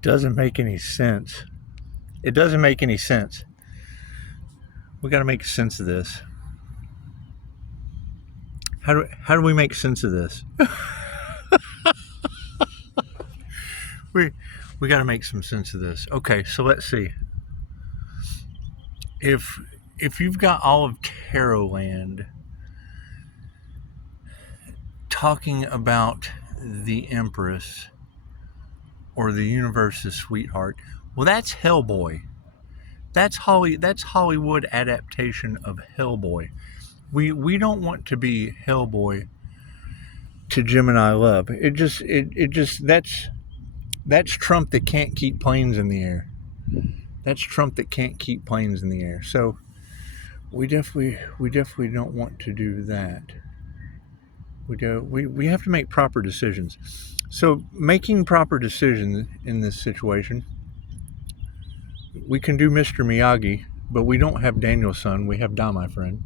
Doesn't make any sense. It doesn't make any sense. We got to make sense of this. How do we make sense of this? we got to make some sense of this. Okay, so let's see. If you've got all of Tarot Land talking about the Empress or the universe's sweetheart, well, that's Hellboy. That's Hollywood adaptation of Hellboy. We don't want to be Hellboy to Gemini love. It just that's Trump that can't keep planes in the air. That's Trump that can't keep planes in the air. So we definitely don't want to do that. We have to make proper decisions. So making proper decisions in this situation, we can do Mr. Miyagi, but we don't have Daniel's son. We have Da, my friend.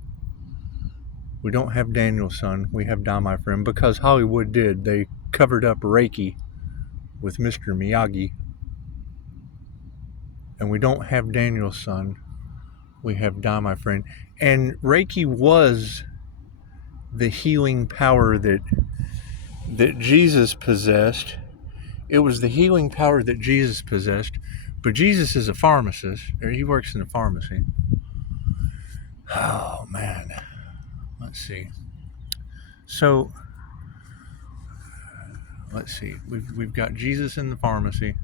We don't have Daniel's son. We have Da, my friend, because Hollywood did. They covered up Reiki with Mr. Miyagi. And we don't have Daniel's son. We have Da, my friend. And Reiki was the healing power that Jesus possessed. It was the healing power that Jesus possessed. But Jesus is a pharmacist, or he works in a pharmacy. Oh, man. Let's see. So, let's see. We've got Jesus in the pharmacy.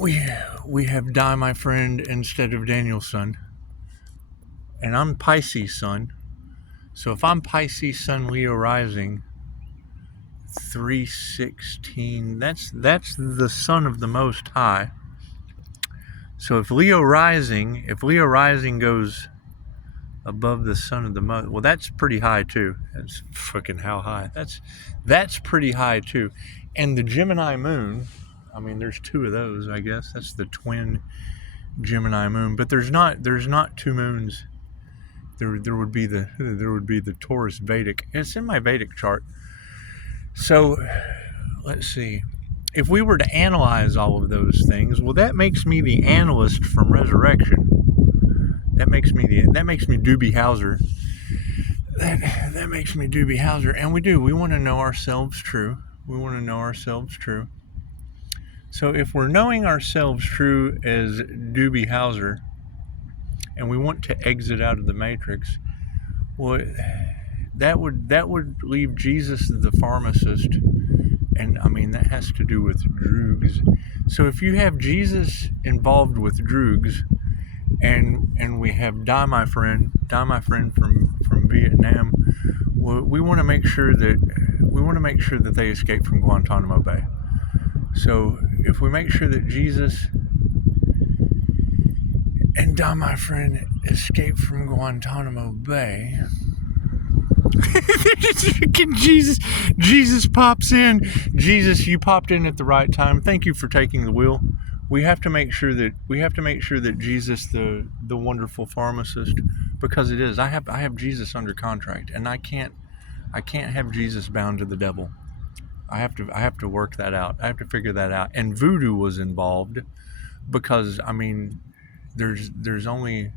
We have Da, my friend, instead of Daniel's son. And I'm Pisces sun. So if I'm Pisces sun, Leo rising, 316, that's the son of the Most High. So if Leo rising goes above the sun of the Most, well, that's pretty high too. That's fucking how high. That's pretty high too. And the Gemini moon, I mean, there's two of those, I guess. That's the twin Gemini moon. But there's not two moons. There would be the Taurus Vedic. It's in my Vedic chart. So let's see. If we were to analyze all of those things, well, that makes me the analyst from Resurrection. That makes me Doobie Howser. That makes me Doobie Howser. And we want to know ourselves true. We want to know ourselves true. So if we're knowing ourselves true as Doobie Howser, and we want to exit out of the matrix, well, that would leave Jesus the pharmacist, and I mean that has to do with drugs. So if you have Jesus involved with drugs, and we have Da, my friend from Vietnam, well, we want to make sure that they escape from Guantanamo Bay. So if we make sure that Jesus and Da, my friend, escape from Guantanamo Bay, Jesus pops in. Jesus, you popped in at the right time. Thank you for taking the wheel. We have to make sure that Jesus, the wonderful pharmacist, because it is. I have Jesus under contract, and I can't have Jesus bound to the devil. I have to work that out. I have to figure that out. And voodoo was involved, because I mean, there's only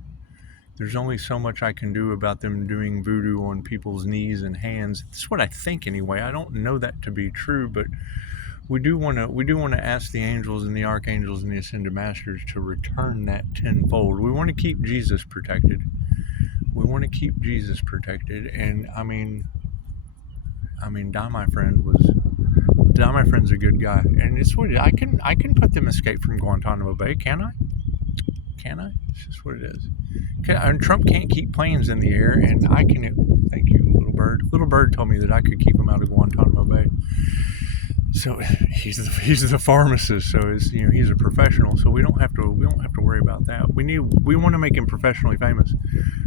so much I can do about them doing voodoo on people's knees and hands. That's what I think anyway. I don't know that to be true, but we do want to ask the angels and the archangels and the ascended masters to return that tenfold. We want to keep Jesus protected. And I mean, Da, my friend's a good guy, and it's what I can put them escape from Guantanamo Bay, can I? It's just what it is. And Trump can't keep planes in the air, and I can. Thank you, little bird. Little bird told me that I could keep them out of Guantanamo Bay. So he's the pharmacist. So he's a professional. So we don't have to worry about that. We want to make him professionally famous,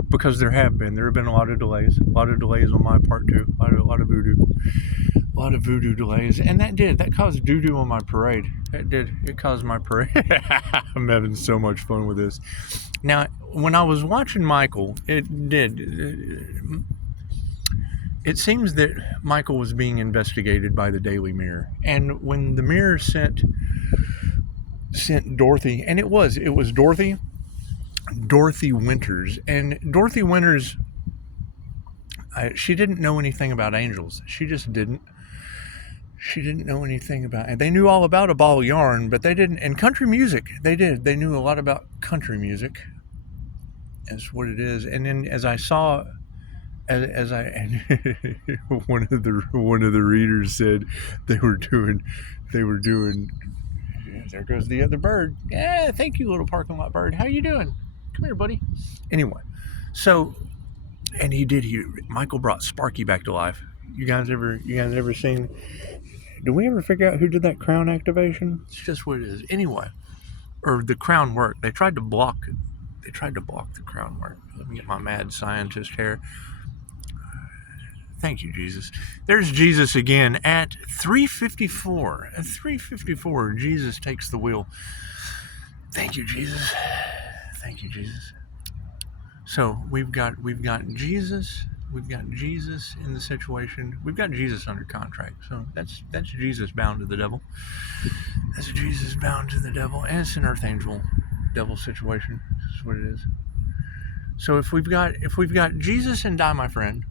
because there have been a lot of delays on my part too. A lot of voodoo delays, and that caused doo-doo on my parade. It caused my parade. I'm having so much fun with this. Now, when I was watching Michael, it did. it seems that Michael was being investigated by the Daily Mirror, and when the Mirror sent Dorothy, and it was Dorothy Winters, and Dorothy Winters, she didn't know anything about angels. She just didn't. She didn't know anything about it. They knew all about a ball of yarn, but they didn't. And country music, they did. They knew a lot about country music. That's what it is. And then as I saw, as I one of the readers said they were doing. There goes the other bird. Yeah, thank you, little parking lot bird. How you doing? Come here, buddy. Anyway, so and Michael brought Sparky back to life. You guys ever seen? Do we ever figure out who did that crown activation? It's just what it is. Anyway, or the crown work. They tried to block the crown work. Let me get my mad scientist hair. Thank you, Jesus. There's Jesus again at 3:54. At 3:54, Jesus takes the wheel. Thank you, Jesus. Thank you, Jesus. So we've got Jesus. We've got Jesus in the situation. We've got Jesus under contract. So that's Jesus bound to the devil. That's Jesus bound to the devil. And it's an earth angel devil situation. That's what it is. So if we've got Jesus and Die My Friend,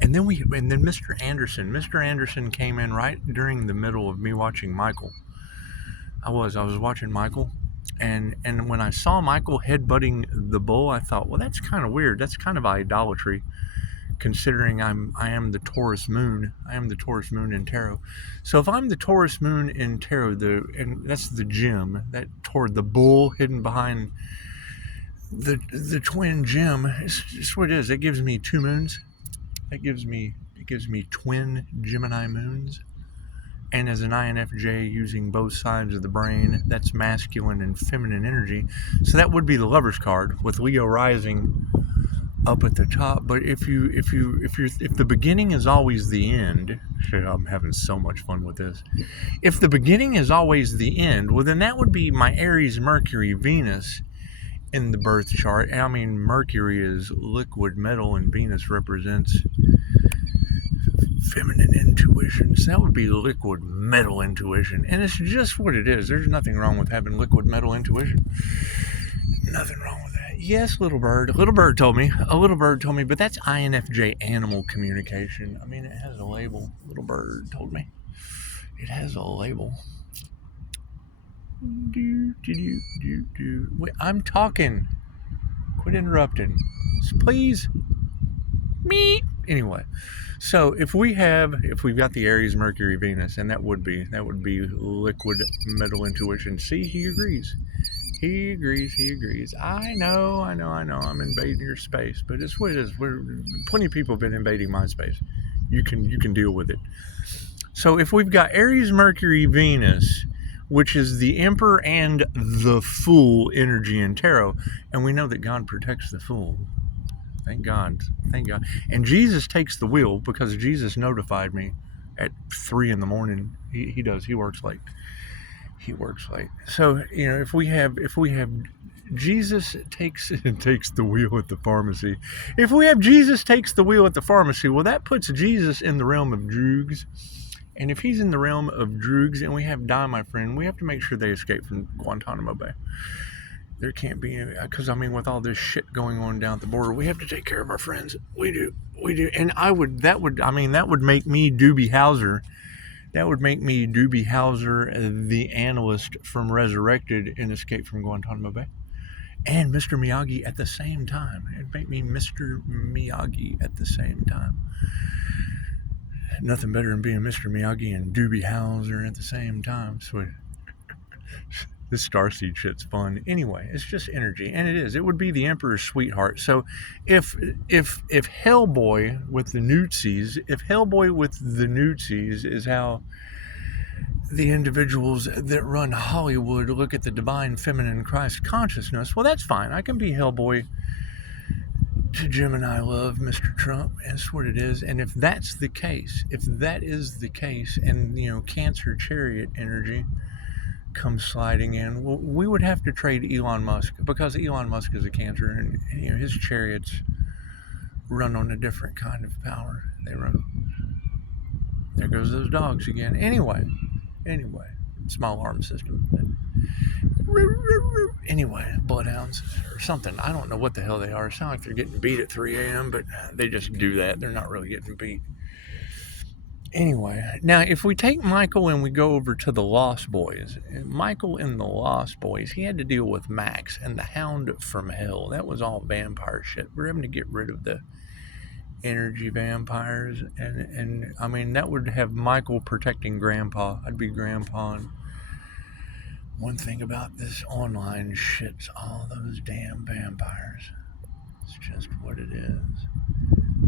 and then Mr. Anderson. Mr. Anderson came in right during the middle of me watching Michael. I was watching Michael. And when I saw Michael headbutting the bull, I thought, well, that's kind of weird. That's kind of idolatry, considering I am the Taurus moon. I am the Taurus moon in tarot. So if I'm the Taurus moon in tarot, and that's the gem, that toward the bull hidden behind the twin gem, it's what it is. It gives me 2 moons. It gives me twin Gemini moons. And as an INFJ using both sides of the brain, that's masculine and feminine energy. So that would be the Lover's card with Leo rising up at the top. But if the beginning is always the end, shit, I'm having so much fun with this. If the beginning is always the end, well, then that would be my Aries, Mercury, Venus in the birth chart. I mean, Mercury is liquid metal and Venus represents feminine intuition. So that would be liquid metal intuition. And it's just what it is. There's nothing wrong with having liquid metal intuition. Nothing wrong with that. Yes, little bird. A little bird told me, but that's INFJ animal communication. I mean, it has a label. Little bird told me. It has a label. Wait, I'm talking. Quit interrupting. Please. Me. Anyway, so if we've got the Aries, Mercury, Venus, and that would be liquid metal intuition. See, he agrees. He agrees. I know. I'm invading your space, but it's what it is. Plenty of people have been invading my space. You can deal with it. So if we've got Aries, Mercury, Venus, which is the Emperor and the Fool energy in tarot, and we know that God protects the Fool. Thank God. And Jesus takes the wheel because Jesus notified me at 3 a.m. He does. He works late. So, if we have Jesus takes the wheel at the pharmacy. If we have Jesus takes the wheel at the pharmacy, well, that puts Jesus in the realm of droogs. And if he's in the realm of droogs and we have Die My Friend, we have to make sure they escape from Guantanamo Bay. There can't be, because with all this shit going on down at the border, we have to take care of our friends. We do. And that would make me Doobie Howser. That would make me Doobie Howser, the analyst from Resurrected in Escape from Guantanamo Bay. And Mr. Miyagi at the same time. It'd make me Mr. Miyagi at the same time. Nothing better than being Mr. Miyagi and Doobie Howser at the same time. So this starseed shit's fun. Anyway, it's just energy, and it is. It would be the Emperor's sweetheart. So if Hellboy with the Newtsies, is how the individuals that run Hollywood look at the divine feminine Christ consciousness, well, that's fine. I can be Hellboy to Gemini love, Mr. Trump. That's what it is. And if that is the case, and Cancer chariot energy comes sliding in, well, we would have to trade Elon Musk, because Elon Musk is a Cancer, and his chariots run on a different kind of power. They run. There goes those dogs again. Anyway, small alarm system. Anyway, bloodhounds or something. I don't know what the hell they are. It sounds like they're getting beat at 3 a.m., but they just do that. They're not really getting beat. Anyway, now if we take Michael and we go over to the Lost Boys, Michael in the Lost Boys, he had to deal with Max and the Hound from Hell. That was all vampire shit. We're having to get rid of the energy vampires, and I mean, that would have Michael protecting Grandpa. I'd be Grandpa. And one thing about this online shit's all those damn vampires. It's just what it is.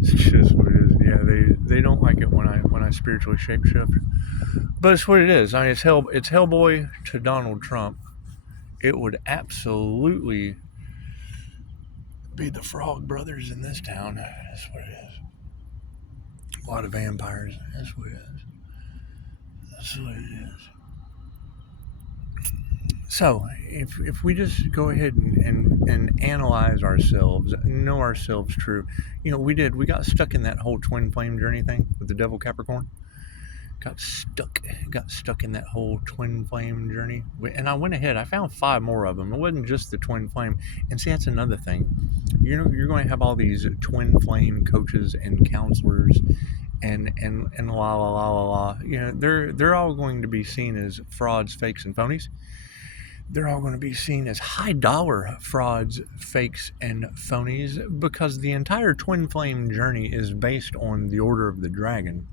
It's just what it is. Yeah, they don't like it when I spiritually shapeshift, but it's what it is. I mean, it's Hellboy to Donald Trump. It would absolutely be the Frog Brothers in this town. That's what it is. A lot of vampires. That's what it is. That's what it is. So, if we just go ahead and analyze ourselves, know ourselves true, we got stuck in that whole twin flame journey thing with the Devil Capricorn. Got stuck in that whole twin flame journey. And I went ahead, I found 5 more of them. It wasn't just the twin flame. And see, that's another thing. You're going to have all these twin flame coaches and counselors and la la la la la. They're all going to be seen as frauds, fakes, and phonies. They're all going to be seen as high dollar frauds, fakes, and phonies, because the entire twin flame journey is based on the Order of the Dragon.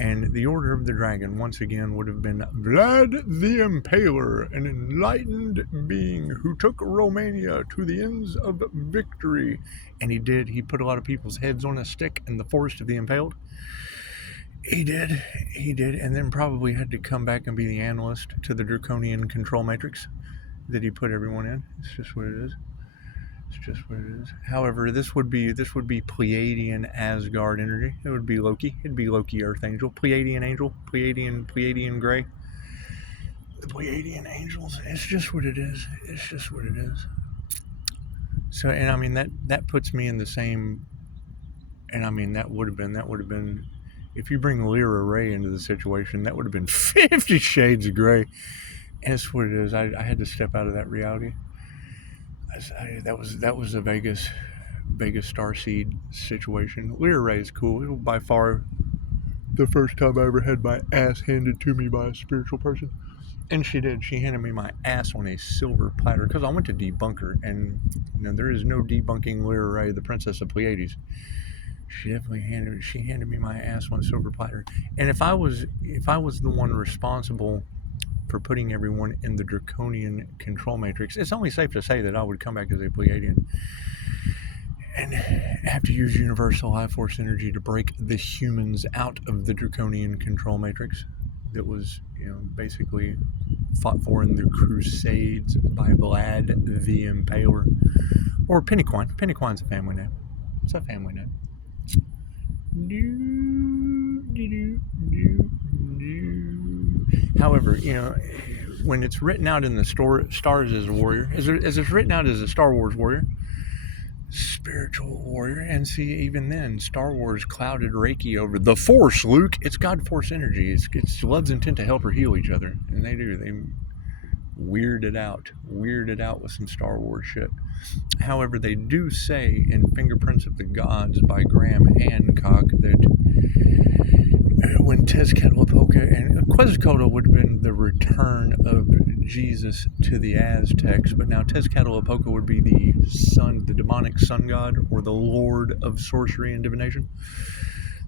And the Order of the Dragon, once again, would have been Vlad the Impaler, an enlightened being who took Romania to the ends of victory. And he put a lot of people's heads on a stick in the Forest of the Impaled. He did, and then probably had to come back and be the analyst to the draconian control matrix that he put everyone in. It's just what it is. It's just what it is. However, this would be Pleiadian Asgard energy. It would be Loki. It'd be Loki, Earth Angel, Pleiadian Angel, Pleiadian Gray. The Pleiadian Angels. It's just what it is. It's just what it is. So, and I mean that puts me in the same. And I mean that would have been. If you bring Lyra Ray into the situation, that would have been 50 Shades of Grey. And that's what it is. I had to step out of that reality. That was a Vegas Starseed situation. Lyra Ray is cool. It was by far the first time I ever had my ass handed to me by a spiritual person. And she did. She handed me my ass on a silver platter, because I went to debunk her. And there is no debunking Lyra Ray, the Princess of Pleiades. She definitely handed me my ass on a silver platter. And if I was the one responsible for putting everyone in the draconian control matrix, it's only safe to say that I would come back as a Pleiadian and have to use universal life force energy to break the humans out of the draconian control matrix that was, basically fought for in the Crusades by Vlad the Impaler, or Pennyquine. Pennyquine's a family name. It's a family name. However, when it's written out in the stars as a warrior, as it's written out as a Star Wars warrior, spiritual warrior, and see, even then, Star Wars clouded Reiki over the Force, Luke. It's God Force energy. It's love's intent to help her heal each other, and they do. They weird it out with some Star Wars shit. However, they do say in Fingerprints of the Gods by Graham Hancock that when Tezcatlipoca, and Quetzalcoatl would have been the return of Jesus to the Aztecs, but now Tezcatlipoca would be the demonic sun god, or the Lord of Sorcery and Divination.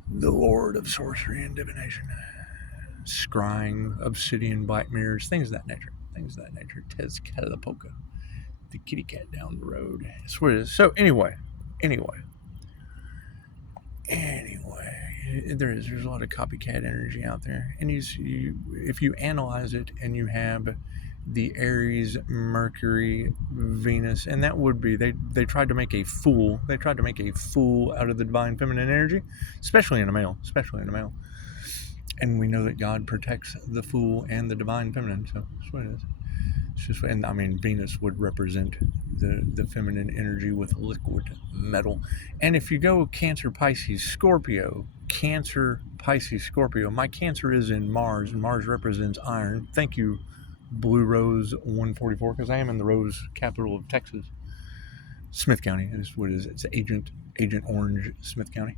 The Lord of Sorcery and Divination. Scrying, obsidian, black mirrors, things of that nature. Tezcatlipoca, the kitty cat down the road. That's what it is. So anyway, there's a lot of copycat energy out there, and if you analyze it, and you have the Aries, Mercury, Venus, and that would be they tried to make a fool. They tried to make a fool out of the divine feminine energy, especially in a male. And we know that God protects the fool and the divine feminine, so that's what it is. It's just, and I mean, Venus would represent the feminine energy with liquid metal. And if you go Cancer, Pisces, Scorpio, Cancer, Pisces, Scorpio, my Cancer is in Mars, and Mars represents iron. Thank you, Blue Rose 144, because I am in the Rose capital of Texas. Smith County is what it is. It's Agent Orange, Smith County.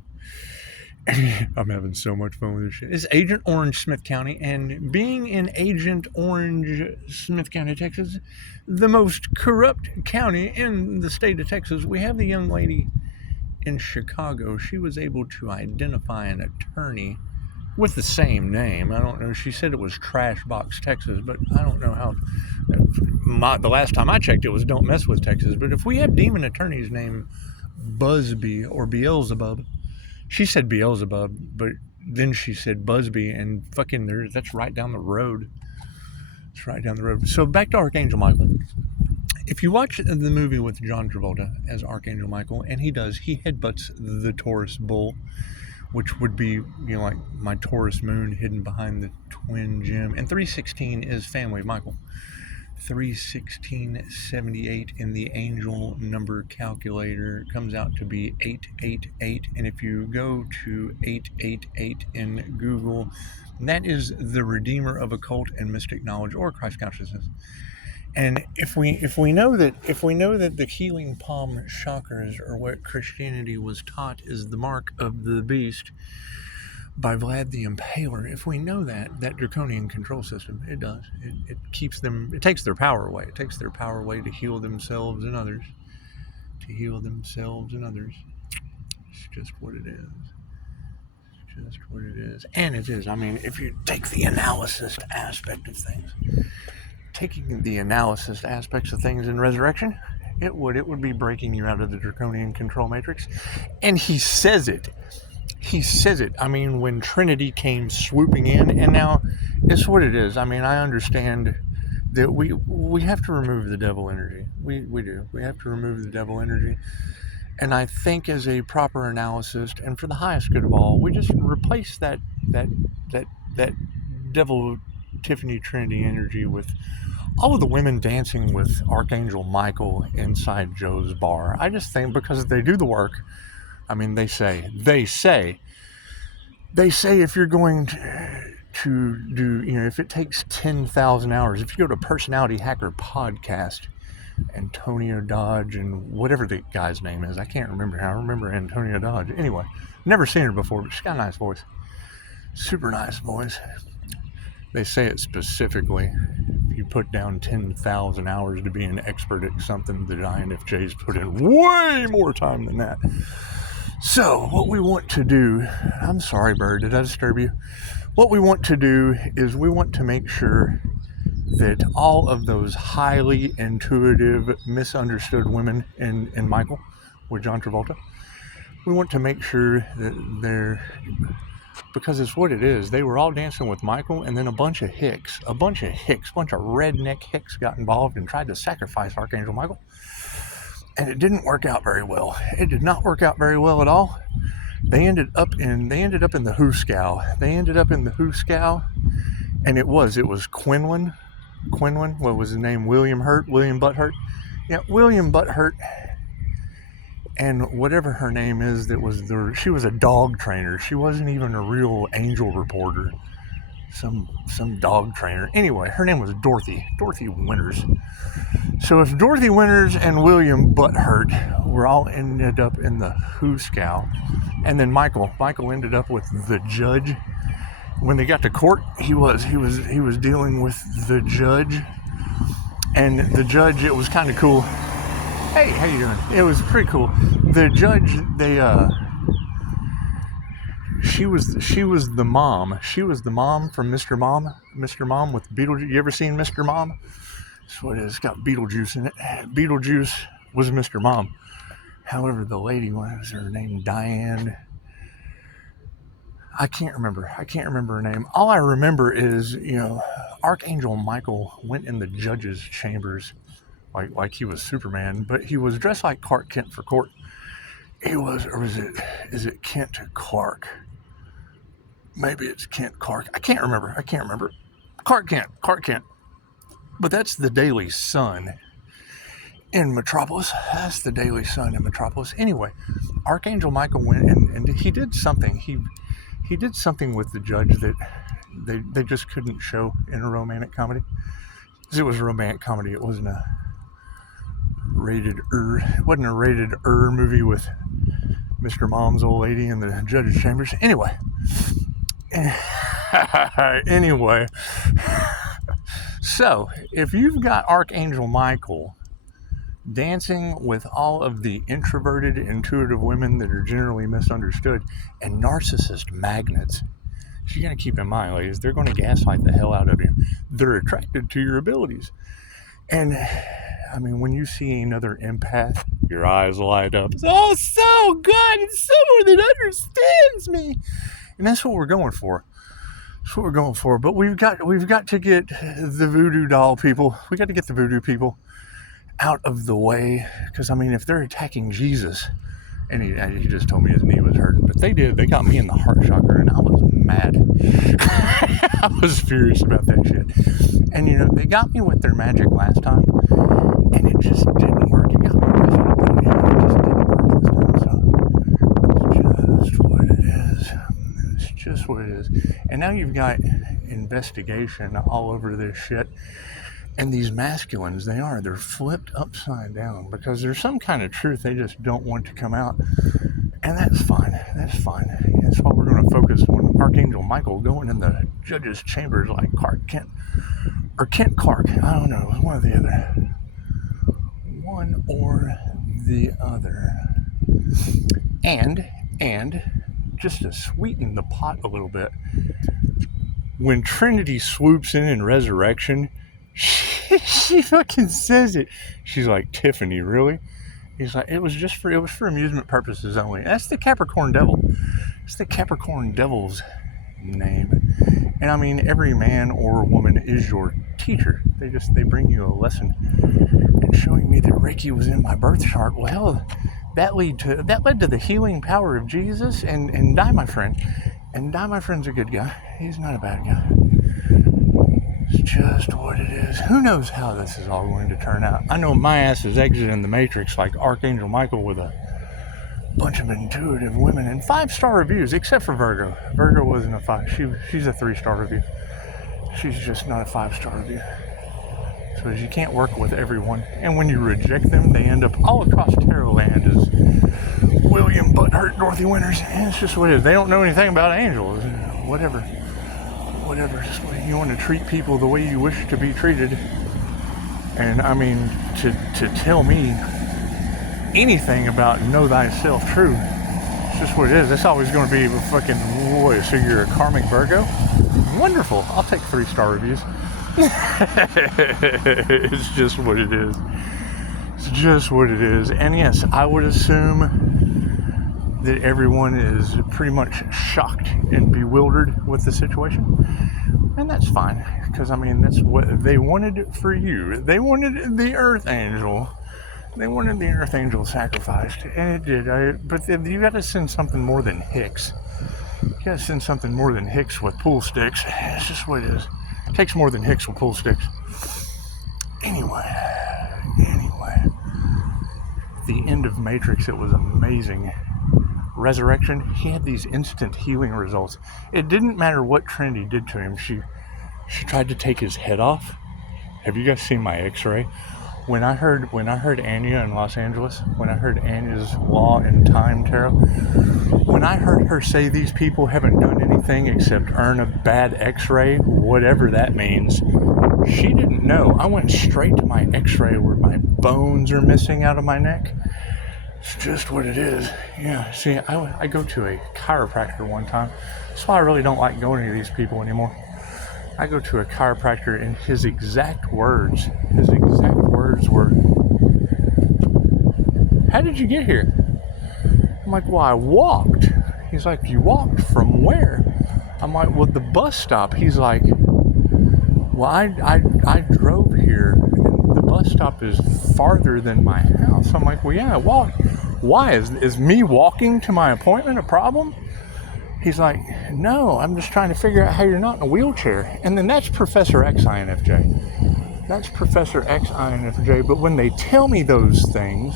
I'm having so much fun with this shit. It's Agent Orange, Smith County, and being in Agent Orange, Smith County, Texas, the most corrupt county in the state of Texas, we have the young lady in Chicago. She was able to identify an attorney with the same name. I don't know. She said it was Trash Box, Texas, but I don't know how. The last time I checked, it was Don't Mess With Texas. But if we have demon attorneys named Busby or Beelzebub, she said Beelzebub, but then she said Busby, and fucking that's right down the road. It's right down the road. So back to Archangel Michael. If you watch the movie with John Travolta as Archangel Michael, and he headbutts the Taurus bull, which would be, like my Taurus moon hidden behind the twin gem. And 316 is family of Michael. 31678 in the angel number calculator comes out to be 888. And if you go to 888 in Google, that is the redeemer of occult and mystic knowledge, or Christ consciousness. And if we know that the healing palm chakras are what Christianity was taught is the mark of the beast by Vlad the Impaler, if we know that draconian control system, it does. It keeps them, it takes their power away. It takes their power away to heal themselves and others. It's just what it is. And it is. I mean, if you take the analysis aspect of things, taking the analysis aspects of things in Resurrection, it would be breaking you out of the draconian control matrix. And he says it. I mean, when Trinity came swooping in, and now it's what it is. I mean, I understand that we have to remove the devil energy. We do. We have to remove the devil energy. And I think as a proper analysis, and for the highest good of all, we just replace that devil Tiffany Trinity energy with all of the women dancing with Archangel Michael inside Joe's bar. I just think because they do the work. I mean, they say if you're going to do, if it takes 10,000 hours, if you go to Personality Hacker Podcast, Antonio Dodge and whatever the guy's name is, I can't remember. I remember Antonio Dodge. Anyway, never seen her before, but she's got a nice voice. Super nice voice. They say it specifically. If you put down 10,000 hours to be an expert at something, the INFJs put in way more time than that. So, what we want to do, I'm sorry, bird, did I disturb you? What we want to do is we want to make sure that all of those highly intuitive, misunderstood women in Michael, with John Travolta, we want to make sure that they're, because it's what it is, they were all dancing with Michael, and then a bunch of redneck hicks got involved and tried to sacrifice Archangel Michael. And it didn't work out very well. It did not work out very well at all. They ended up in the Hooskow. And it was Quinlan. What was his name? William Butthurt. Yeah, William Butthurt. And whatever her name is, she was a dog trainer. She wasn't even a real angel reporter. Some dog trainer. Anyway, her name was Dorothy Winters. So if Dorothy Winters and William Butthurt were all ended up in the Hooskow, and then Michael ended up with the judge. When they got to court, he was dealing with the judge, and the judge, it was kind of cool. Hey, how you doing? It was pretty cool. The judge, she was the mom. She was the mom from Mr. Mom with Beetlejuice. You ever seen Mr. Mom? That's what it is. It's got Beetlejuice in it. Beetlejuice was Mr. Mom. However, the lady, what was her name? Diane. I can't remember her name. All I remember is, Archangel Michael went in the judge's chambers like he was Superman, but he was dressed like Clark Kent for court. Is it Kent Clark? Maybe it's Kent Clark. I can't remember. Clark Kent. But that's the Daily Sun in Metropolis. That's the Daily Sun in Metropolis. Anyway, Archangel Michael went and he did something. He did something with the judge that they just couldn't show in a romantic comedy. Because it was a romantic comedy. It wasn't a rated It wasn't a rated movie with Mr. Mom's old lady in the judge's chambers. Anyway. So, if you've got Archangel Michael dancing with all of the introverted, intuitive women that are generally misunderstood and narcissist magnets, you got to keep in mind, ladies, they're going to gaslight the hell out of you. They're attracted to your abilities. And, I mean, when you see another empath, your eyes light up. It's, oh, so good. It's someone that understands me. And that's what we're going for. That's what we're going for. But we've got to get the voodoo doll people. We got to get the voodoo people out of the way. Because, I mean, if they're attacking Jesus, and he just told me his knee was hurting, but they did. They got me in the heart chakra, and I was mad. I was furious about that shit. And, you know, they got me with their magic last time, and it just didn't work. It got me arrested, but it just didn't work this time. So, it's just what it is. It's just what it is. And now you've got investigation all over this shit. And these masculines, they're flipped upside down because there's some kind of truth they just don't want to come out. And that's fine. That's fine. That's why we're going to focus on Archangel Michael going in the judge's chambers like Clark Kent. Or Kent Clark. I don't know. One or the other. One or the other. And just to sweeten the pot a little bit, when Trinity swoops in Resurrection, she fucking says it. She's like, Tiffany, really? He's like, it was for amusement purposes only. That's the Capricorn Devil. It's the Capricorn Devil's name. And I mean, every man or woman is your teacher. They bring you a lesson. And showing me that Reiki was in my birth chart, well, hell, that led to the healing power of Jesus and Di, my friend. And Di, my friend's a good guy. He's not a bad guy. It's just what it is. Who knows how this is all going to turn out? I know my ass is exiting the Matrix like Archangel Michael with a bunch of intuitive women and 5-star reviews, except for Virgo. Virgo wasn't a 5. She's a 3-star review. She's just not a 5-star review. So you can't work with everyone. And when you reject them, they end up all across tarot land as William Butthurt Dorothy Winters. And it's just what it is. They don't know anything about angels. Whatever. Just you want to treat people the way you wish to be treated. And I mean, to tell me anything about know thyself true, it's just what it is. That's always going to be a fucking, what, so you're a karmic Virgo? Wonderful. I'll take 3-star reviews. It's just what it is. It's just what it is. And yes, I would assume that everyone is pretty much shocked and bewildered with the situation. And that's fine, because I mean, that's what they wanted for you. They wanted the Earth Angel. They wanted the Earth Angel sacrificed, and it did. But you got to send something more than Hicks. You got to send something more than Hicks with pool sticks. It's just what it is. It takes more than Hicks with pool sticks. Anyway. The end of Matrix, it was amazing. Resurrection, he had these instant healing results. It didn't matter what Trinity did to him. She tried to take his head off. Have you guys seen my x-ray? When I heard Anya in Los Angeles, when I heard Anya's Law and Time Tarot, when I heard her say these people haven't done anything except earn a bad x-ray, whatever that means, she didn't know. I went straight to my x-ray where my bones are missing out of my neck. It's just what it is. Yeah, see, I go to a chiropractor one time. That's why I really don't like going to these people anymore. I go to a chiropractor and his exact words were, how did you get here? I'm like, well, I walked. He's like, you walked from where? I'm like, well, the bus stop. He's like, well, I drove here. And the bus stop is farther than my house. I'm like, well, yeah, I walked. Why? Is me walking to my appointment a problem? He's like, no, I'm just trying to figure out how you're not in a wheelchair. And then that's Professor X INFJ. That's Professor X, INFJ. But when they tell me those things,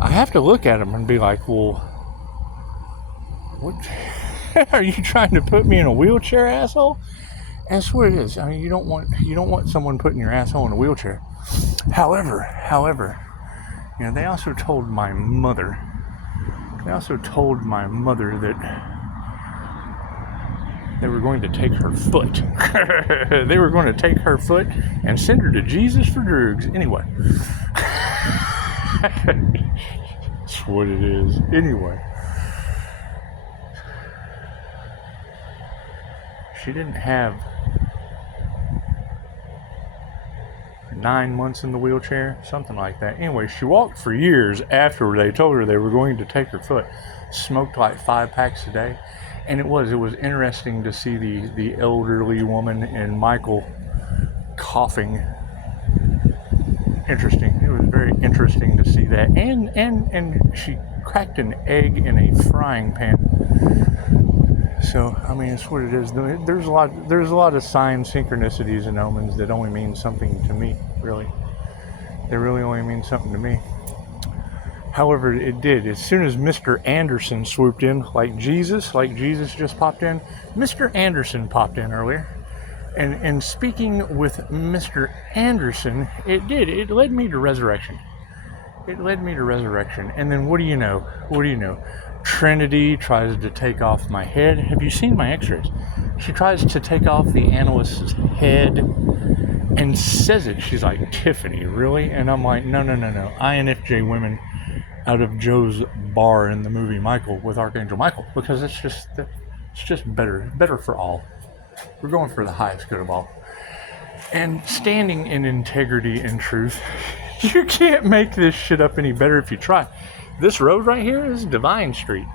I have to look at them and be like, well, what? Are you trying to put me in a wheelchair, asshole? And that's what it is. I mean, you don't want someone putting your asshole in a wheelchair. However, you know, they also told my mother that they were going to take her foot. They were going to take her foot and send her to Jesus for drugs. Anyway. That's what it is. Anyway. She didn't have 9 months in the wheelchair, something like that. Anyway, she walked for years after they told her they were going to take her foot. Smoked like 5 packs a day. And it was interesting to see the elderly woman and Michael coughing. Interesting. It was very interesting to see that. And she cracked an egg in a frying pan. So, I mean, it's what it is. There's a lot of signs, synchronicities, and omens that only mean something to me, really. They really only mean something to me. However, it did. As soon as Mr. Anderson swooped in, like Jesus just popped in, Mr. Anderson popped in earlier. And speaking with Mr. Anderson, it led me to resurrection. And then what do you know? Trinity tries to take off my head. Have you seen my x-rays? She tries to take off the analyst's head and says it. She's like, Tiffany, really? And I'm like, no. INFJ women out of Joe's bar in the movie Michael with Archangel Michael, because it's just better for all. We're going for the highest good of all. And standing in integrity and truth, you can't make this shit up any better if you try. This road right here is Divine Street.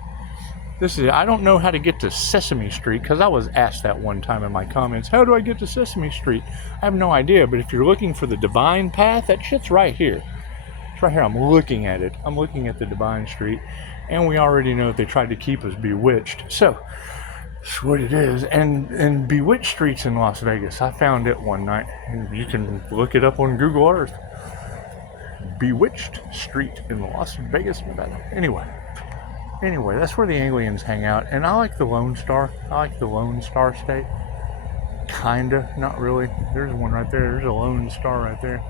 I don't know how to get to Sesame Street, because I was asked that one time in my comments, how do I get to Sesame Street? I have no idea, but if you're looking for the Divine Path, that shit's right here. It's right here. I'm looking at it. I'm looking at the Divine Street, and we already know they tried to keep us bewitched. So, that's what it is. And Bewitched Street's in Las Vegas. I found it one night, and you can look it up on Google Earth. Bewitched Street in Las Vegas, Nevada. Anyway, that's where the aliens hang out, and I like the Lone Star. I like the Lone Star State. Kinda, not really. There's one right there. There's a Lone Star right there.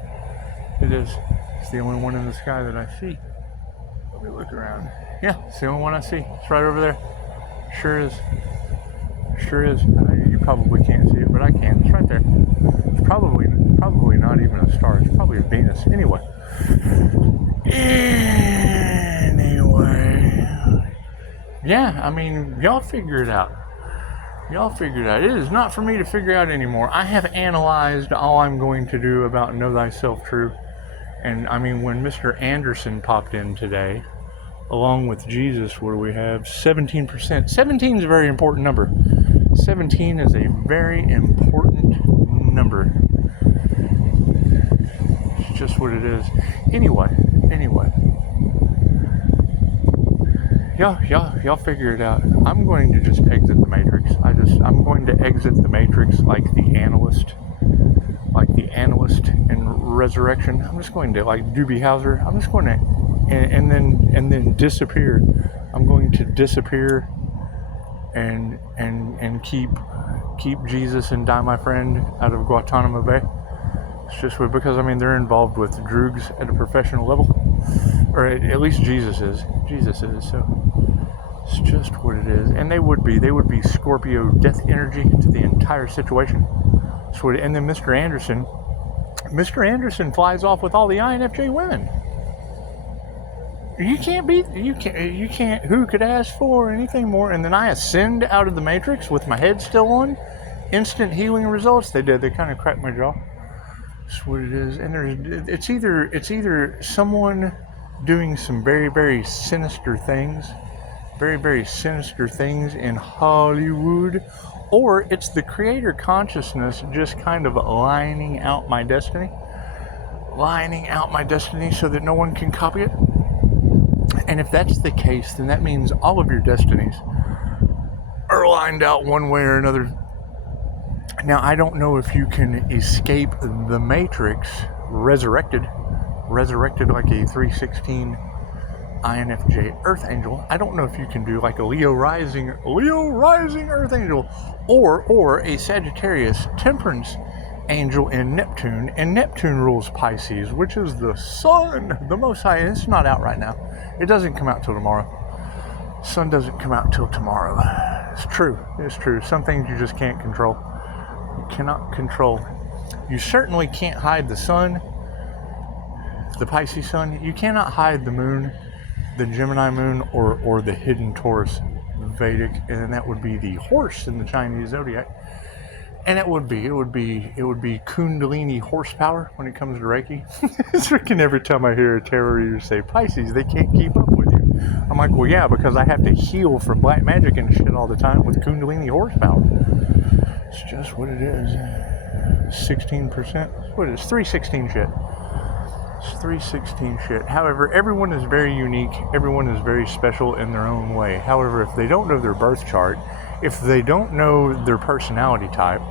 It is. It's the only one in the sky that I see. Let me look around. Yeah, it's the only one I see. It's right over there. Sure is. You probably can't see it, but I can. It's right there. It's probably not even a star. It's probably a Venus. Anyway. Yeah, I mean, y'all figure it out. It is not for me to figure out anymore. I have analyzed all I'm going to do about Know Thyself True. And I mean, when Mr. Anderson popped in today, along with Jesus, what do we have? 17%. 17 is a very important number. 17 is a very important number. It's just what it is. Anyway. Y'all figure it out. I'm going to just exit the Matrix. I'm going to exit the Matrix like the analyst in Resurrection. I'm just going to, like Doobie Howser, I'm just going to, and then disappear. I'm going to disappear and keep Jesus and Die My Friend out of Guantanamo Bay. It's just because, I mean, they're involved with drugs at a professional level, or at least Jesus is. So it's just what it is. And they would be Scorpio death energy to the entire situation. So, and then Mr. Anderson flies off with all the INFJ women. You can't, who could ask for anything more? And then I ascend out of the Matrix with my head still on. Instant healing results. They kind of cracked my jaw. That's what it is. And it's either someone doing some very, very sinister things, in Hollywood, or it's the creator consciousness just kind of lining out my destiny so that no one can copy it. And if that's the case, then that means all of your destinies are lined out one way or another. Now, I don't know if you can escape the Matrix, resurrected like a 316 INFJ Earth Angel. I don't know if you can do like a Leo rising Earth Angel, or a Sagittarius Temperance Angel in Neptune, and Neptune rules Pisces, which is the sun, the Most High. And it's not out right now. It doesn't come out till tomorrow. Sun doesn't come out till tomorrow. It's true. Some things you just can't control. You cannot control. You certainly can't hide the sun, the Pisces sun. You cannot hide the moon, the Gemini moon, or the hidden Taurus Vedic, and that would be the horse in the Chinese zodiac. And it would be Kundalini horsepower when it comes to Reiki. It's freaking every time I hear a tarot reader say Pisces, they can't keep up with you. I'm like, well, yeah, because I have to heal from black magic and shit all the time with Kundalini horsepower. It's just what it is. 16%. What is 316 shit? It's 316 shit. However, everyone is very unique. Everyone is very special in their own way. However, if they don't know their birth chart, if they don't know their personality type,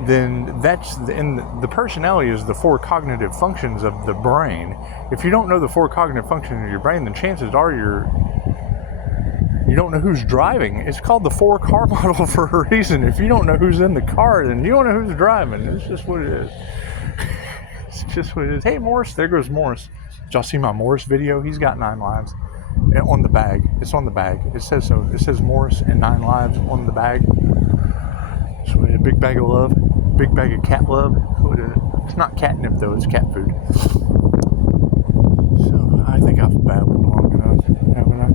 then the personality is the 4 cognitive functions of the brain. If you don't know the 4 cognitive functions of your brain, then chances are you don't know who's driving. It's called the 4-car model for a reason. If you don't know who's in the car, then you don't know who's driving. It's just what it is. It's just what it is. Hey, Morris. There goes Morris. Did y'all see my Morris video? He's got 9 lives. And on the bag. It's on the bag. It says so. It says Morris and 9 lives on the bag. So a big bag of love. Big bag of cat love. It's not catnip, though. It's cat food. So I think I've babbled long enough, haven't I?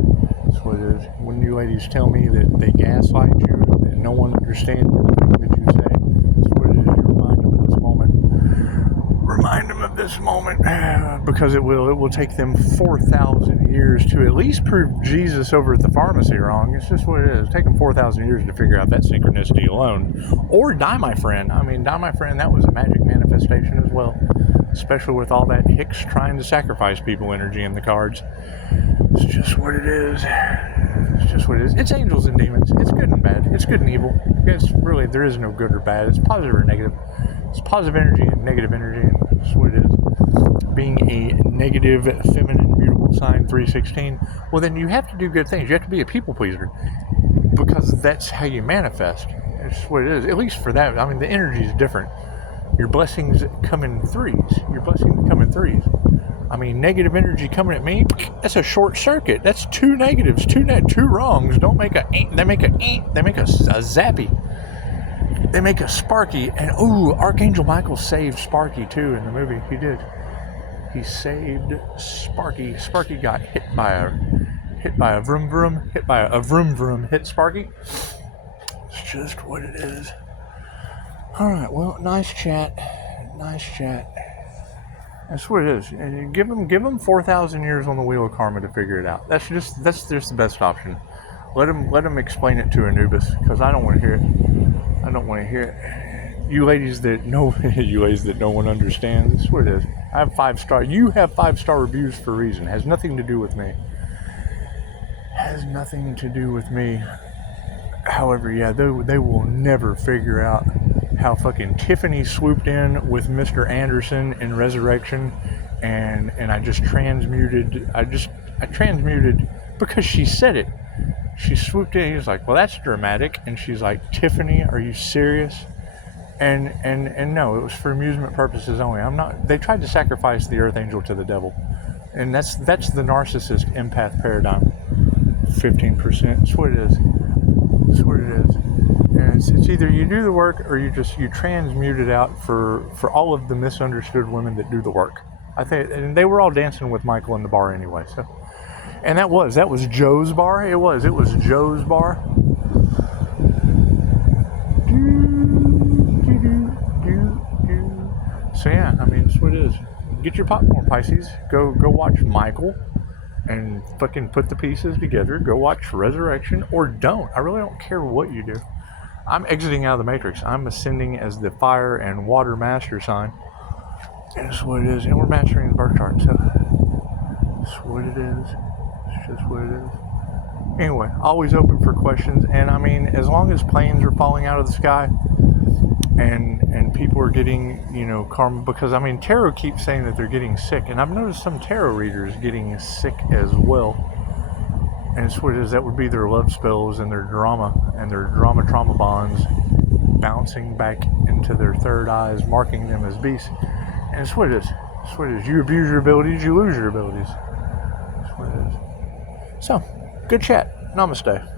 That's what it is. When you ladies tell me that they gaslight you, that no one understands anything that you say, that's what it is. You remind them of this moment. Remind them of this moment, because it will take them 4,000 years to at least prove Jesus over at the pharmacy wrong. It's just what it is. Take them 4,000 years to figure out that synchronicity alone. Or Die My Friend. I mean, Die My Friend, that was a magic manifestation as well. Especially with all that Hicks trying to sacrifice people energy in the cards. It's just what it is. It's just what it is. It's angels and demons. It's good and bad. It's good and evil. It's really, there is no good or bad. It's positive or negative. It's positive energy and negative energy, and that's what it is. Being a negative, feminine, mutable sign, 316, well, then you have to do good things. You have to be a people pleaser, because that's how you manifest. It's what it is. At least for that. I mean, the energy is different. Your blessings come in threes. I mean, negative energy coming at me, that's a short circuit. That's 2 negatives, 2 wrongs. Don't make a, they make a zappy. They make a Sparky, and Archangel Michael saved Sparky too in the movie. He did. He saved Sparky. Sparky got hit by a vroom vroom, hit Sparky. It's just what it is. All right, well, nice chat. That's what it is. And give them 4,000 years on the wheel of karma to figure it out. That's just the best option. Let them explain it to Anubis, because I don't want to hear it. You ladies that no one understands. That's what it is. I have 5-star. You have 5-star reviews for a reason. It has nothing to do with me. However, yeah, they will never figure out how fucking Tiffany swooped in with Mr. Anderson in Resurrection, and I just transmuted. I transmuted because she said it. She swooped in. He was like, well, that's dramatic. And she's like, Tiffany, are you serious? And no, it was for amusement purposes only. They tried to sacrifice the Earth Angel to the devil. And that's the narcissist empath paradigm. 15%. That's what it is. And it's either you do the work, or you transmute it out for all of the misunderstood women that do the work. I think, and they were all dancing with Michael in the bar anyway, so. And that was Joe's bar. It was Joe's bar. So yeah, I mean, that's what it is. Get your popcorn, Pisces. Go watch Michael, and fucking put the pieces together. Go watch Resurrection, or don't. I really don't care what you do. I'm exiting out of the Matrix. I'm ascending as the fire and water master sign. And that's what it is. And we're mastering the birth chart. So that's what it is. It's just what it is. Anyway, always open for questions. And I mean, as long as planes are falling out of the sky, and people are getting, you know, karma, because I mean tarot keeps saying that they're getting sick, and I've noticed some tarot readers getting sick as well. And it's what it is, that would be their love spells and their drama trauma bonds bouncing back into their third eyes, marking them as beasts. And it's what it is. It's what it is. You abuse your abilities, you lose your abilities. That's what it is. So, good chat. Namaste.